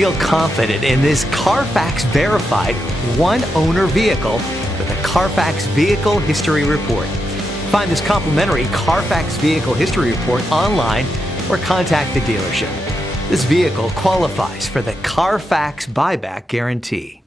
Feel confident in this Carfax verified one-owner vehicle with a Carfax Vehicle History Report. Find this complimentary Carfax Vehicle History Report online or contact the dealership. This vehicle qualifies for the Carfax Buyback Guarantee.